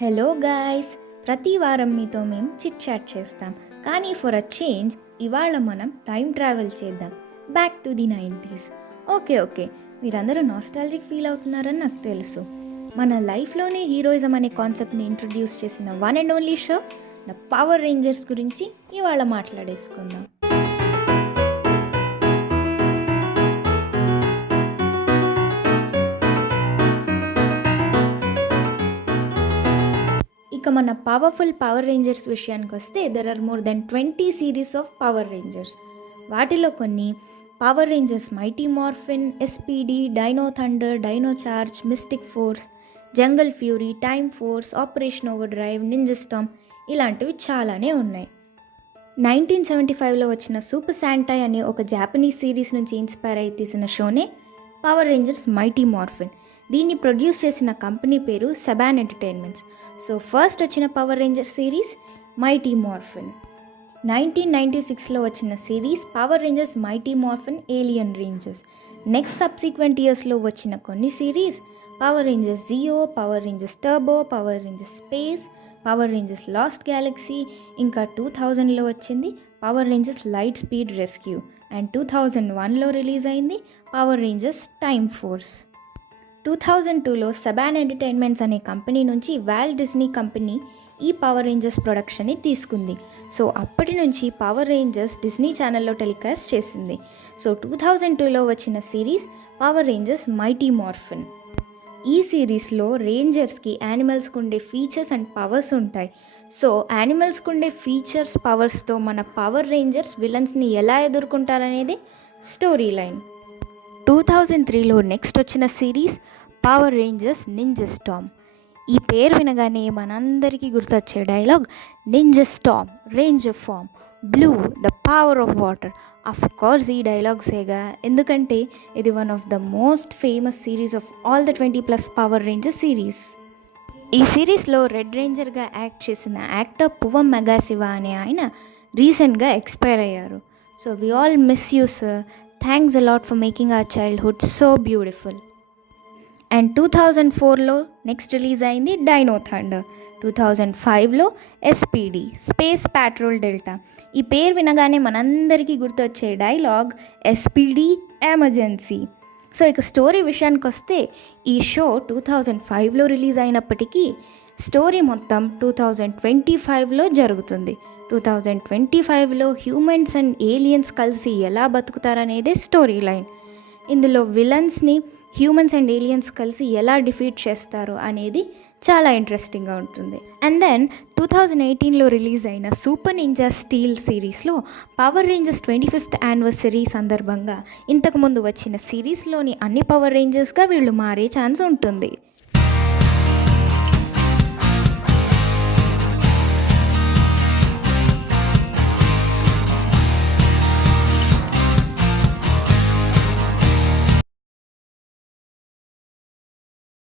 Hello guys, ప్రతి వారం మీతో మేము చిట్చాట్ చేస్తాం. కానీ ఫర్ అ చేంజ్ ఇవాళ మనం టైం ట్రావెల్ చేద్దాం, back to the 90s. Okay, మీరందరూ నాస్టాలజిక్ ఫీల్ అవుతున్నారని నాకు తెలుసు. మన లైఫ్లోనే హీరోయిజం అనే కాన్సెప్ట్ని ఇంట్రడ్యూస్ చేసిన one and only show the power Rangers గురించి ఇవాళ మాట్లాడేసుకుందాం. ఇక మన పవర్ఫుల్ పవర్ రేంజర్స్ విషయానికి వస్తే there are more than 20 series of Power Rangers. వాటిలో కొన్ని Power Rangers mighty Morphin, SPD, Dino Thunder, Dino Charge, Mystic Force, Jungle Fury, Time Force, Operation Overdrive, Ninja Storm ఇలాంటివి చాలానే ఉన్నాయి. 1975లో వచ్చిన super శాంటై అనే ఒక జాపనీస్ సిరీస్ నుంచి inspire అయి తీసిన షోనే పవర్ రేంజర్స్ మైటీ మార్ఫిన్. దీన్ని ప్రొడ్యూస్ చేసిన కంపెనీ పేరు సెబాన్ ఎంటర్టైన్మెంట్స్. సో ఫస్ట్ వచ్చిన Power Ranger series Mighty Morphin. 1996లో వచ్చిన series power Rangers mighty Morphin Alien Rangers. Next subsequent ఇయర్స్లో వచ్చిన కొన్ని series power Rangers Zeo, Power Rangers Turbo, Power Rangers Space, Power Rangers Lost Galaxy, ఇంకా 2000లో వచ్చింది Power Rangers Lightspeed Rescue, and 2001లో release అయింది పవర్ రేంజర్స్ టైమ్ ఫోర్స్. 2002లో సెబాన్ entertainments అనే కంపెనీ నుంచి వాల్ట్ డిస్నీ కంపెనీ ఈ పవర్ రేంజర్స్ ప్రొడక్షన్ని తీసుకుంది. సో అప్పటి నుంచి పవర్ రేంజర్స్ డిస్నీ ఛానల్లో టెలికాస్ట్ చేసింది. సో 2002లో వచ్చిన series power Rangers mighty morphin. ఈ సిరీస్లో రేంజర్స్కి యానిమల్స్కి ఉండే ఫీచర్స్ అండ్ పవర్స్ ఉంటాయి. సో యానిమల్స్కి ఉండే ఫీచర్స్, పవర్స్తో మన పవర్ రేంజర్స్ విలన్స్ని ఎలా ఎదుర్కొంటారనేది స్టోరీ లైన్. 2003లో నెక్స్ట్ వచ్చిన series power rangers ninja storm. ఈ పేరు వినగానే మనందరికీ గుర్తొచ్చే dialogue ninja storm, ranger form, blue the power of water. Of course ఈ డైలాగ్సేగా, ఎందుకంటే ఇది one of the most famous series of all the 20+ Power Ranger series. ఈ సిరీస్లో రెడ్ రేంజర్గా యాక్ట్ చేసిన యాక్టర్ పువం మెగాసివ అనే ఆయన రీసెంట్గా ఎక్స్పైర్ అయ్యారు. So we all miss you sir. Thanks a lot for making our childhood so beautiful. And 2004లో నెక్స్ట్ రిలీజ్ అయింది డైనో థండర్. 2005లో ఎస్పీడీ, స్పేస్ పాట్రోల్ డెల్టా. ఈ పేరు వినగానే మనందరికీ గుర్తొచ్చే డైలాగ్ ఎస్పీడీ ఎమర్జెన్సీ. సో ఇక స్టోరీ విషయానికి వస్తే ఈ షో 2005లో రిలీజ్ అయినప్పటికీ స్టోరీ మొత్తం 2025లో జరుగుతుంది. 2025లో హ్యూమన్స్ అండ్ ఏలియన్స్ కలిసి ఎలా బతుకుతారనేదే స్టోరీ లైన్. ఇందులో విలన్స్ని హ్యూమన్స్ అండ్ ఏలియన్స్ కలిసి ఎలా డిఫీట్ చేస్తారు అనేది చాలా ఇంట్రెస్టింగ్గా ఉంటుంది. అండ్ దెన్ 2018లో రిలీజ్ అయిన సూపర్ నింజా స్టీల్ సిరీస్లో పవర్ రేంజర్స్ 25th యానివర్సరీ సందర్భంగా ఇంతకుముందు వచ్చిన సిరీస్లోని అన్ని పవర్ రేంజర్స్గా వీళ్ళు మారే ఛాన్స్ ఉంటుంది.